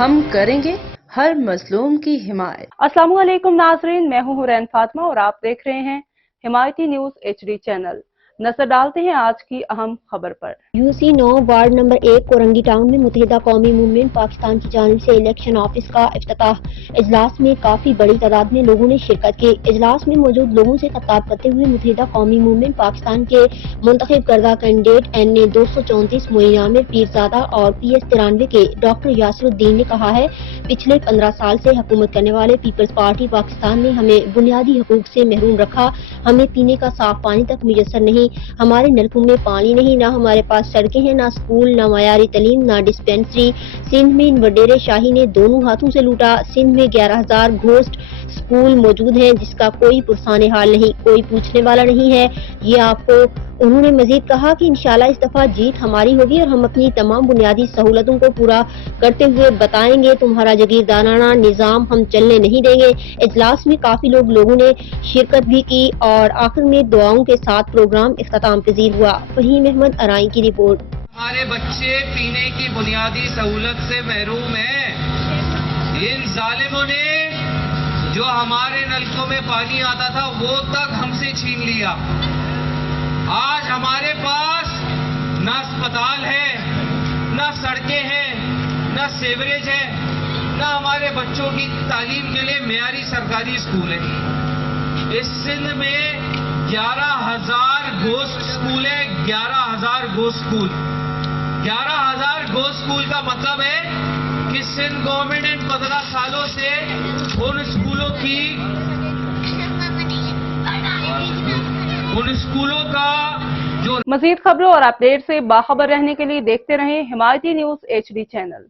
ہم کریں گے ہر مظلوم کی حمایت۔ السلام علیکم ناظرین، میں ہوں حورین فاطمہ اور آپ دیکھ رہے ہیں حمایتی نیوز HD چینل۔ نظر ڈالتے ہیں آج کی اہم خبر پر۔ UC 9 ward number 1 Korangi town میں متحدہ قومی موومنٹ پاکستان کی جانب سے الیکشن آفس کا افتتاح۔ اجلاس میں کافی بڑی تعداد میں لوگوں نے شرکت کی۔ اجلاس میں موجود لوگوں سے خطاب کرتے ہوئے متحدہ قومی موومنٹ پاکستان کے منتخب کردہ کینڈیڈیٹ NA 234 معین عامر پیرزادہ اور PS 93 کے ڈاکٹر یاسر الدین نے کہا ہے، پچھلے 15 سال سے حکومت کرنے والے پیپلز پارٹی پاکستان نے ہمیں بنیادی حقوق سے محروم رکھا۔ ہمیں پینے کا صاف پانی تک میسر نہیں، ہمارے نلکوں میں پانی نہیں، نہ ہمارے پاس سڑکیں ہیں، نہ اسکول، نہ معیاری تعلیم، نہ ڈسپینسری۔ سندھ میں ان وڈیرے شاہی نے دونوں ہاتھوں سے لوٹا۔ سندھ میں 11,000 گھوسٹ اسکول موجود ہیں جس کا کوئی پرسان حال نہیں، کوئی پوچھنے والا نہیں ہے۔ یہ آپ کو انہوں نے مزید کہا کہ انشاءاللہ اس دفعہ جیت ہماری ہوگی اور ہم اپنی تمام بنیادی سہولتوں کو پورا کرتے ہوئے بتائیں گے تمہارا جگیردارانہ نظام ہم چلنے نہیں دیں گے۔ اجلاس میں کافی لوگوں نے شرکت بھی کی اور آخر میں دعاؤں کے ساتھ پروگرام اختتام پذیر ہوا۔ فہیم احمد ارائی کی رپورٹ۔ ہمارے بچے پینے کی بنیادی سہولت سے محروم ہیں۔ ان ظالموں نے جو ہمارے نلکوں میں پانی آتا تھا وہ تک ہم سے چھین لیا۔ آج ہمارے پاس نہ اسپتال ہے، نہ سڑکیں ہیں، نہ سیوریج ہے، نہ ہمارے بچوں کی تعلیم کے لیے معیاری سرکاری اسکول ہیں۔ اس سندھ میں 11,000 گھوسٹ اسکول ہے، 11,000 گھوسٹ اسکول۔ 11,000 گھوسٹ اسکول کا مطلب ہے کہ سندھ گورنمنٹ نے 15 سالوں سے ان اسکولوں کا جو مزید خبروں اور اپڈیٹ سے باخبر رہنے کے لیے دیکھتے رہیں حمایتی نیوز HD چینل۔